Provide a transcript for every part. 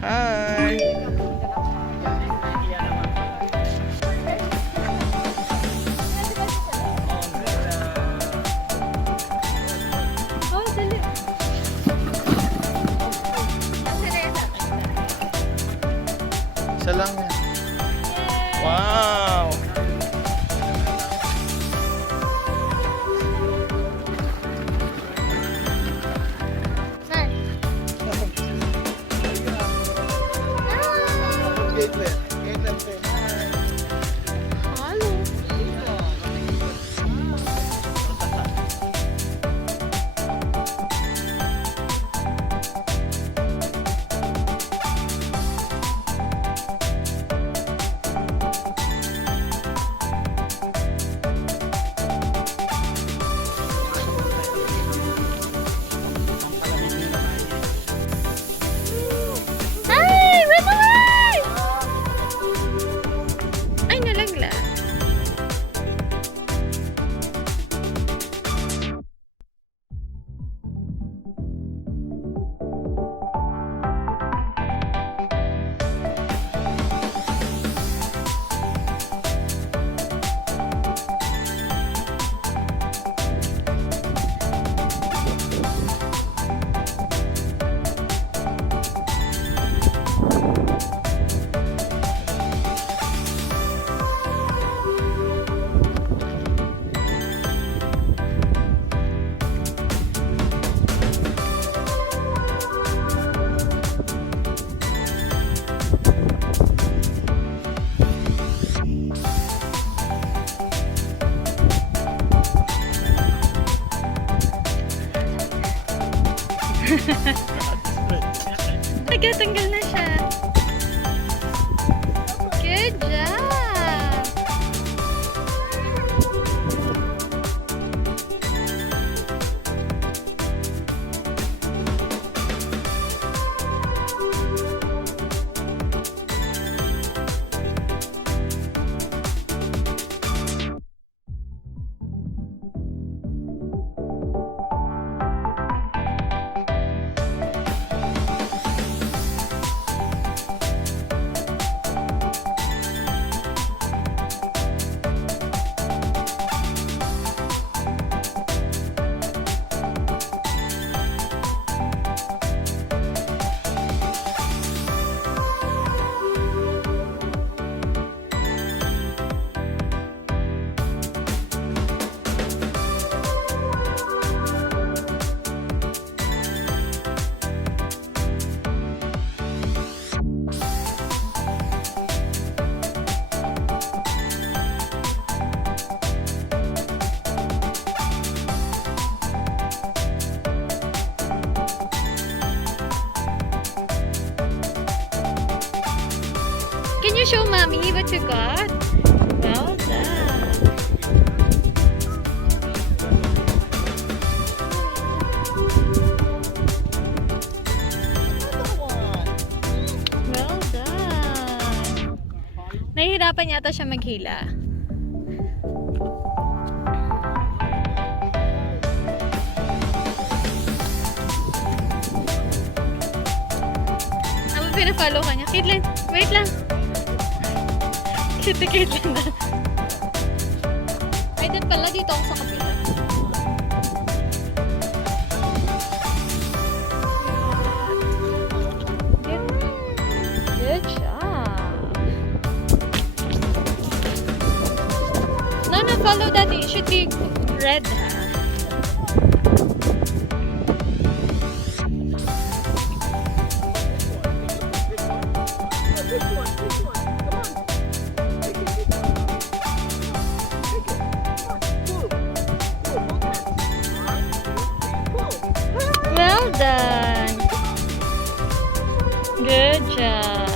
Hi! Oh, dali. Isa lang yan. Wow! Saan? Halo. Ay! Run away! Ay, nalagla. Nagtatanggal na siya. Good job! Can you show mommy what you got? Well done. Well done. Nahihirapan yata siya maghila. Ano pina-follow ka niya? Caitlin, wait lang. Cute na. Ay, din pala dito ako sa kapila. Good job. No, follow daddy. It should be red, ha? Well done. Good job.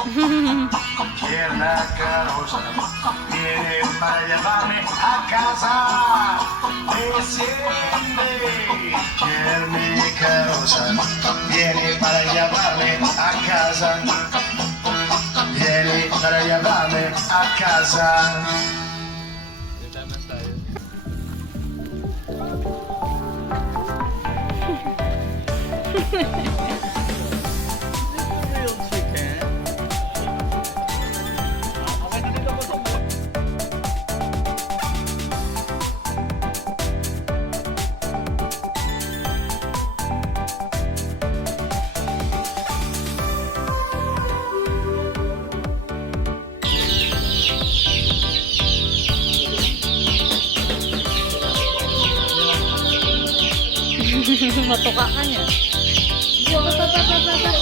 Pierna carosa viene para llevarme a casa. Desciende. Pierna carosa viene para llevarme a casa. Viene para llevarme a casa. Real chicken. Matuka ka niya. Ba, ba, ba, ba, ba, ba.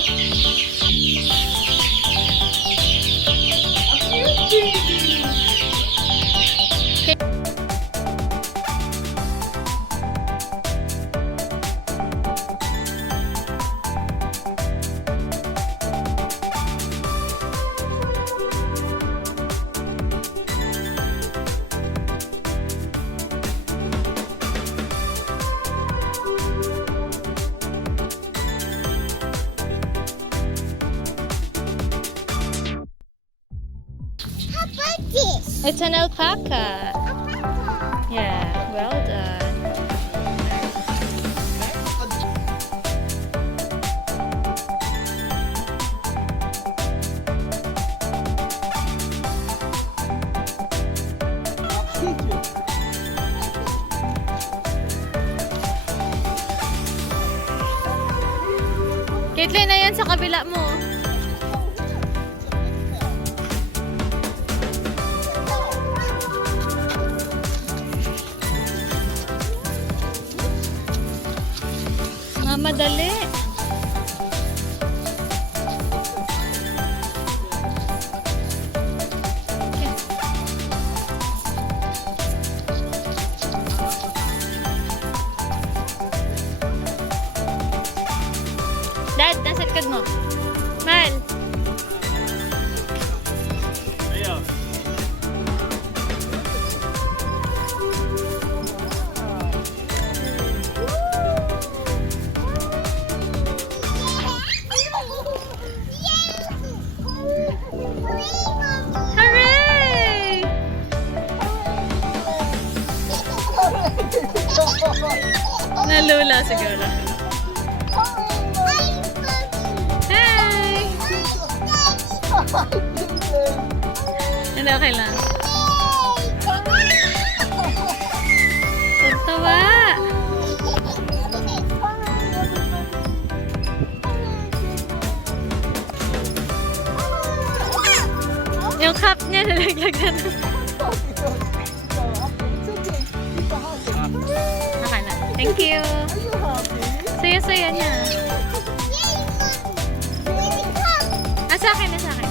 It's an alpaca. Yeah, well done. Caitlin, ayan sa kabila mo. Madali. Dad, nasa likod mo. Mal. Ayaw. Hooray! Nalula siguro. Hi! Ano, okay lang. Tawa! Yung cup niya nalaglagan. Okay na. Thank you. Saya-saya niya. Ah, sa akin na sa akin.